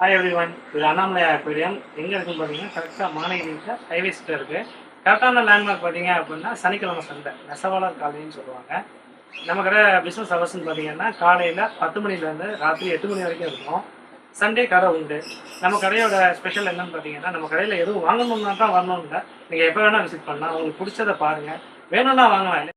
Hi everyone, இது Annamalaiyar aquarium. எங்கே இருக்குன்னு பார்த்தீங்கன்னா கரெக்டாக மாநகரியில் ஹைவேஸில் இருக்குது. கரெக்டான லேண்ட்மார்க் பார்த்தீங்க அப்படின்னா சனிக்கிழமை சந்தை நெசவாளர் காலைன்னு சொல்லுவாங்க. நம்ம கடை பிஸ்னஸ் ஹவர்ஸ்ன்னு பார்த்தீங்கன்னா காலையில் 10 மணிலேருந்து ராத்திரி 8 மணி வரைக்கும் இருக்கும். சண்டே கடை உண்டு. நம்ம கடையோட ஸ்பெஷல் என்னன்னு பார்த்தீங்கன்னா நம்ம கடையில் எதுவும் வாங்கணும்னா தான் வரணும் இல்லை, நீங்கள் எப்போ வேணால் விசிட் பண்ணலாம். உங்களுக்கு பிடிச்சதை பாருங்கள், வேணும்னா வாங்கலாம்.